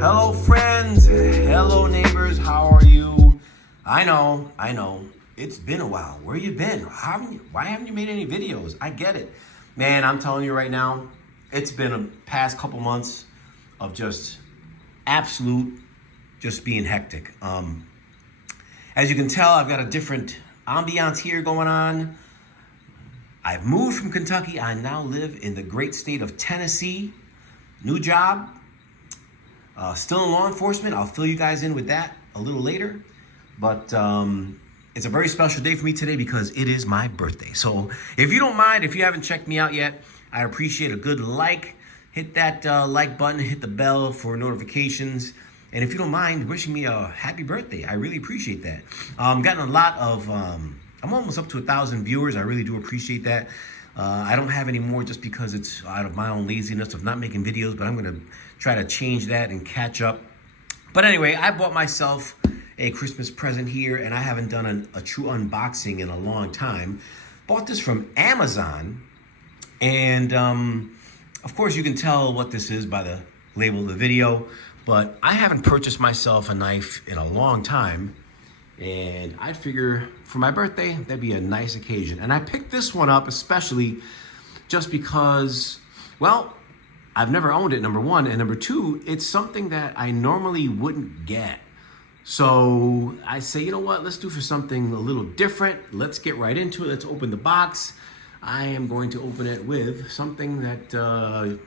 Hello friends, hello neighbors, how are you? I know, it's been a while. Where you been? Why haven't you made any videos? I get it. Man, I'm telling you right now, it's been a past couple months of just just being hectic. As you can tell, I've got a different ambiance here going on. I've moved from Kentucky. I now live in the great state of Tennessee. New job. Still in law enforcement. I'll fill you guys in with that a little later. But it's a very special day for me today because it is my birthday. So if you don't mind, if you haven't checked me out yet, I appreciate a good like. Hit that like button, hit the bell for notifications. And if you don't mind wishing me a happy birthday, I really appreciate that. Gotten a lot of, I'm almost up to 1,000 viewers. I really do appreciate that. I don't have any more just because it's out of my own laziness of not making videos, but I'm gonna try to change that and catch up. But anyway, I bought myself a Christmas present here, and I haven't done a true unboxing in a long time. Bought this from Amazon, and of course you can tell what this is by the label of the video, but I haven't purchased myself a knife in a long time. And I'd figure for my birthday, that'd be a nice occasion. And I picked this one up especially just because, well, I've never owned it, number one. And number two, it's something that I normally wouldn't get. So I say, you know what, let's do for something a little different. Let's get right into it. Let's open the box. I am going to open it with something that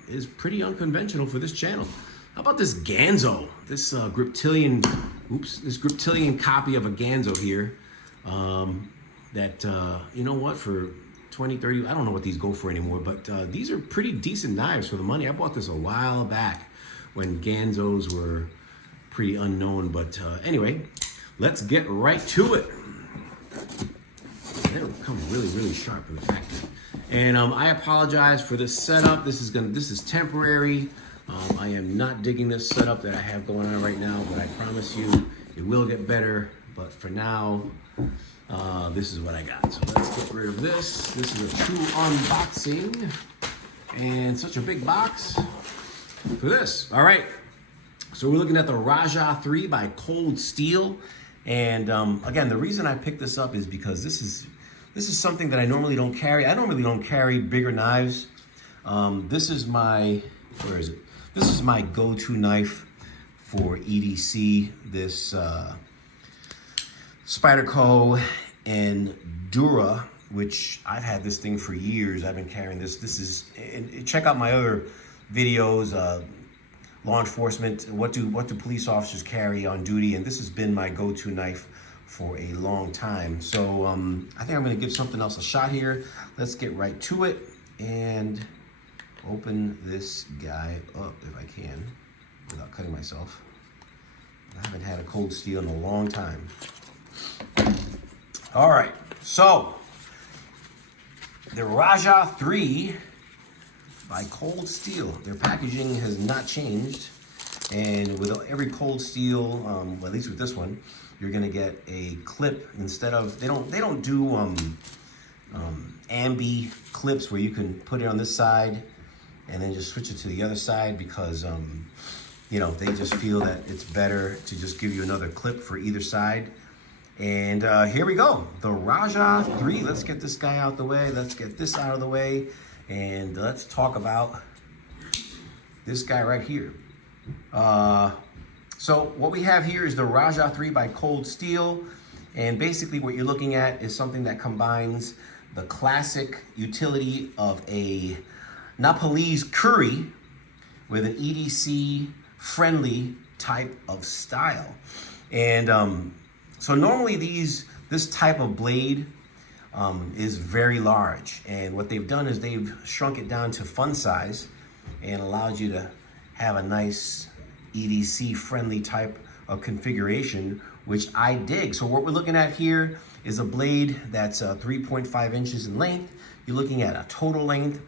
is pretty unconventional for this channel. How about this Ganzo? This Griptilian copy of a Ganzo here. You know what, for 20, 30, I don't know what these go for anymore, but these are pretty decent knives for the money. I bought this a while back when Ganzos were pretty unknown, but anyway, let's get right to it. They'll come really, really sharp in the factory. And I apologize for this setup. This is temporary. I am not digging this setup that I have going on right now, but I promise you it will get better. But for now, this is what I got. So let's get rid of this. This is a true unboxing, and such a big box for this. All right, so we're looking at the Raja 3 by Cold Steel. And again, the reason I picked this up is because this is something that I normally don't carry. I normally don't carry bigger knives. This is my, where is it? This is my go-to knife for EDC. This Spyderco Endura, which I've had this thing for years. I've been carrying this. This is, and check out my other videos, law enforcement, what do police officers carry on duty, and this has been my go-to knife for a long time. So I think I'm gonna give something else a shot here. Let's get right to it and open this guy up if I can without cutting myself. I haven't had a Cold Steel in a long time. All right, so the Raja 3 by Cold Steel. Their packaging has not changed, and with every Cold Steel, well, at least with this one, you're gonna get a clip instead of, they don't do ambi clips where you can put it on this side and then just switch it to the other side because you know, they just feel that it's better to just give you another clip for either side. And here we go, the Raja 3. Let's get this guy out of the way. Let's get this out of the way, and let's talk about this guy right here. So what we have here is the Raja 3 by Cold Steel, and basically what you're looking at is something that combines the classic utility of a Nepalese curry with an EDC friendly type of style. And so normally this type of blade is very large, and what they've done is they've shrunk it down to fun size and allowed you to have a nice EDC friendly type of configuration, which I dig. So what we're looking at here is a blade that's 3.5 inches in length. You're looking at a total length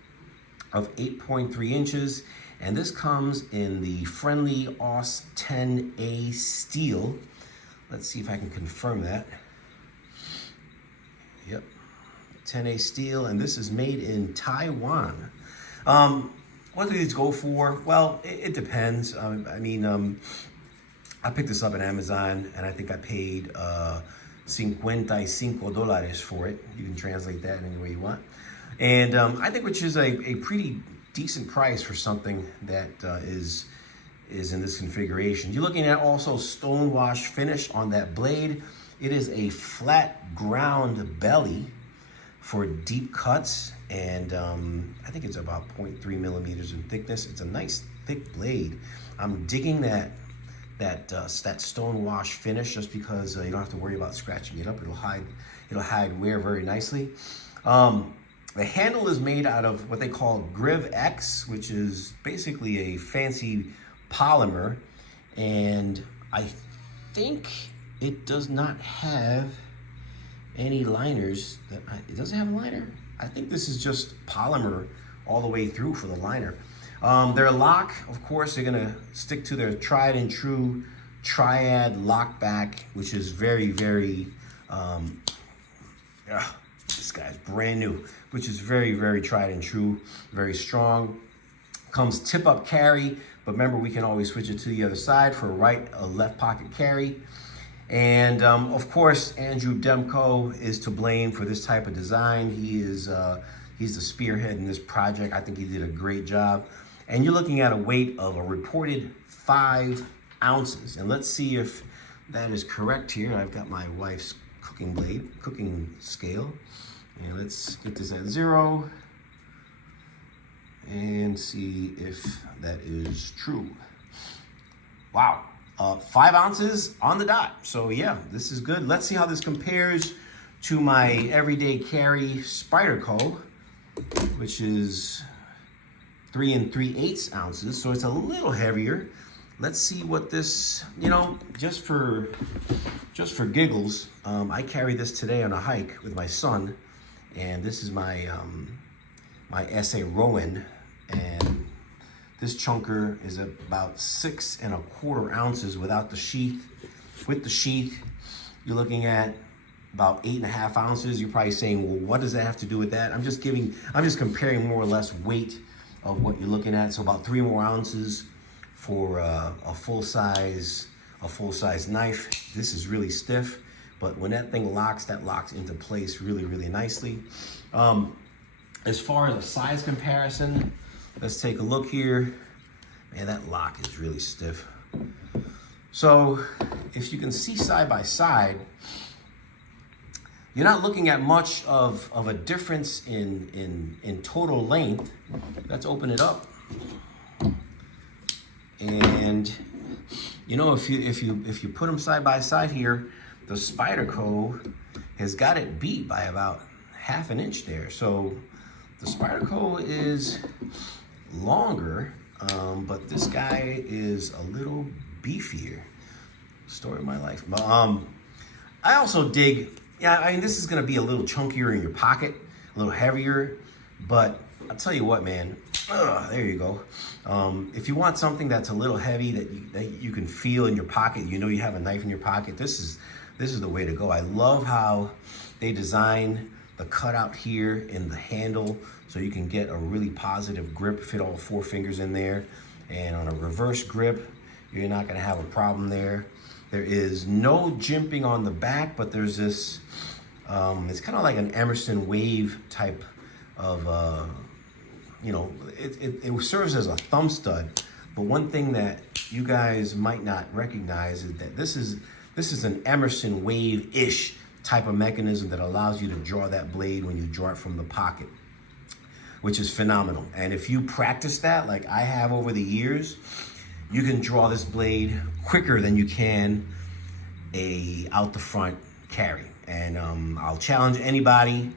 of 8.3 inches, and this comes in the friendly AUS 10A steel. Let's see if I can confirm that. Yep, 10A steel, and this is made in Taiwan. What do these go for? Well, it depends. I picked this up on Amazon, and I think I paid $55 for it. You can translate that any way you want. And I think which is a pretty decent price for something that is in this configuration. You're looking at also stone wash finish on that blade. It is a flat ground belly for deep cuts, and I think it's about 0.3 millimeters in thickness. It's a nice thick blade. I'm digging that stone wash finish just because you don't have to worry about scratching it up. It'll hide wear very nicely. The handle is made out of what they call Griv X, which is basically a fancy polymer, and I think it does not have any liners. It doesn't have a liner. I think this is just polymer all the way through for the liner. Their lock, of course, they're gonna stick to their tried and true triad lock back, which is very, very, this guy's brand new, which is very, very tried and true, very strong. Comes tip up carry, but remember we can always switch it to the other side for a left pocket carry. And of course, Andrew Demko is to blame for this type of design. He's the spearhead in this project. I think he did a great job. And you're looking at a weight of a reported 5 ounces. And let's see if that is correct here. I've got my wife's cooking scale. And let's get this at 0 and see if that is true. Wow, 5 ounces on the dot. So yeah, this is good. Let's see how this compares to my everyday carry Spyderco, which is 3 3/8 ounces. So it's a little heavier. Let's see what this, just for giggles, I carried this today on a hike with my son, and this is my my SA Rowan, and this chunker is about 6 1/4 ounces without the sheath. With the sheath, you're looking at about 8 1/2 ounces. You're probably saying, well, what does that have to do with that? I'm just comparing more or less weight of what you're looking at. So about 3 more ounces for a full size knife. This is really stiff, but when that thing locks, that locks into place really, really nicely. As far as a size comparison, let's take a look here. Man, that lock is really stiff. So if you can see side by side, you're not looking at much of a difference in total length. Let's open it up. And if you put them side by side here, the Spyderco has got it beat by about 1/2 inch there. So the Spyderco is longer, but this guy is a little beefier. Story of my life. But I also dig. Yeah, I mean, this is gonna be a little chunkier in your pocket, a little heavier, but I'll tell you what, man. There you go. If you want something that's a little heavy that you can feel in your pocket, you have a knife in your pocket, this is the way to go. I love how they design the cutout here in the handle so you can get a really positive grip, fit all 4 fingers in there. And on a reverse grip, you're not gonna have a problem there. There is no jimping on the back, but there's this, it's kind of like an Emerson Wave type of, it serves as a thumb stud. But one thing that you guys might not recognize is that this is an Emerson Wave-ish type of mechanism that allows you to draw that blade when you draw it from the pocket, which is phenomenal. And if you practice that, like I have over the years, you can draw this blade quicker than you can a out the front carry. And I'll challenge anybody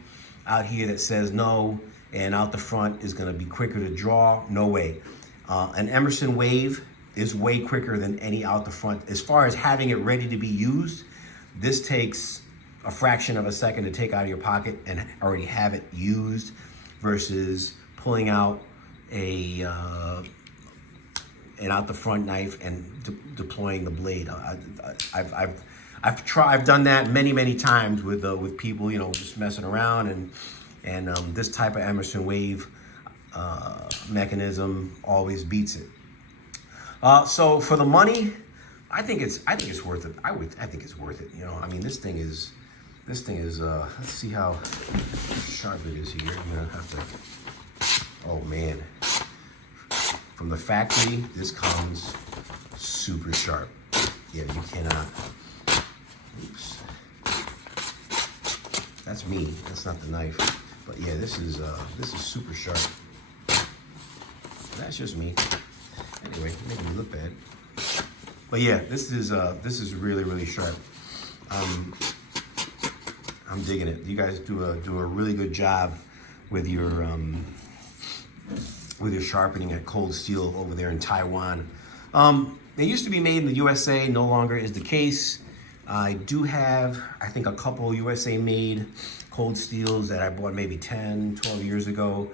out here that says no, and out the front is gonna be quicker to draw. No way. An Emerson Wave is way quicker than any out the front. As far as having it ready to be used, this takes a fraction of a second to take out of your pocket and already have it used versus pulling out an out the front knife and deploying the blade. I've done that many times with people, just messing around, and this type of Emerson Wave, mechanism always beats it. So for the money, I think it's worth it. I think it's worth it. You know, I mean, this thing is. Let's see how sharp it is here. I'm gonna have to. Oh man, from the factory, this comes super sharp. Yeah, you cannot. Oops. That's me. That's not the knife. But yeah, this is super sharp. That's just me. Anyway, making me look bad. But yeah, this is really, really sharp. I'm digging it. You guys do a really good job with your sharpening at Cold Steel over there in Taiwan. They used to be made in the USA. No longer is the case. I do have, I think, a couple USA made Cold Steels that I bought maybe 10, 12 years ago.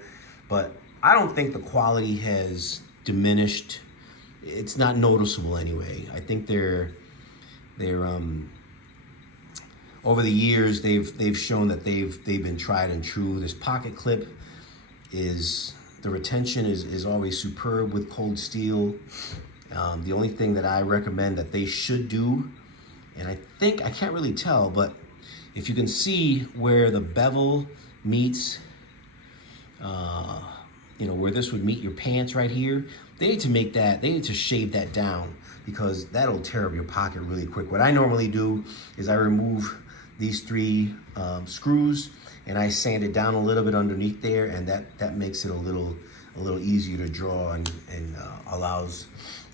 But I don't think the quality has diminished. It's not noticeable anyway. I think they're over the years they've shown that they've been tried and true. This pocket clip is, the retention is always superb with Cold Steel. The only thing that I recommend that they should do, and I think, I can't really tell, but if you can see where the bevel meets, you know, where this would meet your pants right here, they need to shave that down, because that'll tear up your pocket really quick. What I normally do is I remove these 3 screws and I sand it down a little bit underneath there, and that makes it a little easier to draw and allows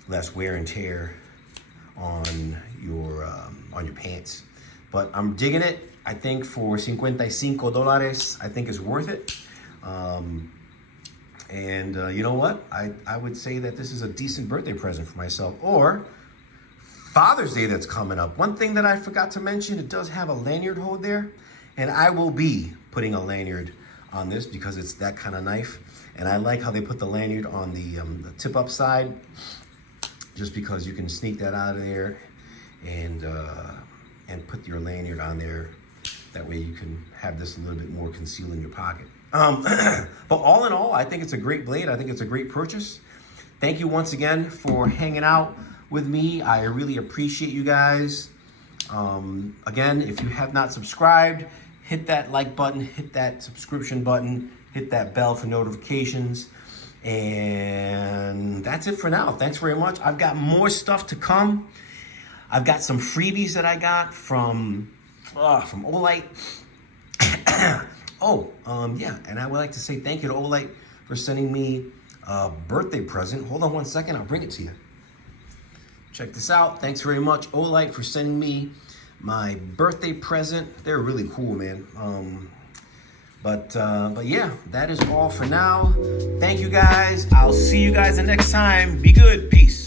less wear and tear on your pants. But I'm digging it. I think for $55, I think it's worth it. And you know what? I would say that this is a decent birthday present for myself, or Father's Day that's coming up. One thing that I forgot to mention, it does have a lanyard hold there, and I will be putting a lanyard on this because it's that kind of knife. And I like how they put the lanyard on the tip-up side, just because you can sneak that out of there and put your lanyard on there. That way you can have this a little bit more concealed in your pocket. But all in all, I think it's a great blade. I think it's a great purchase. Thank you once again for hanging out with me. I really appreciate you guys. Again, if you have not subscribed, hit that like button, hit that subscription button, hit that bell for notifications. And that's it for now. Thanks very much. I've got more stuff to come. I've got some freebies that I got from Olight. Yeah, and I would like to say thank you to Olight for sending me a birthday present. Hold on one second, I'll bring it to you. Check this out. Thanks very much, Olight, for sending me my birthday present. They're really cool, man. But yeah, that is all for now. Thank you guys. I'll see you guys the next time. Be good. Peace.